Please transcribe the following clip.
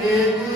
Amen.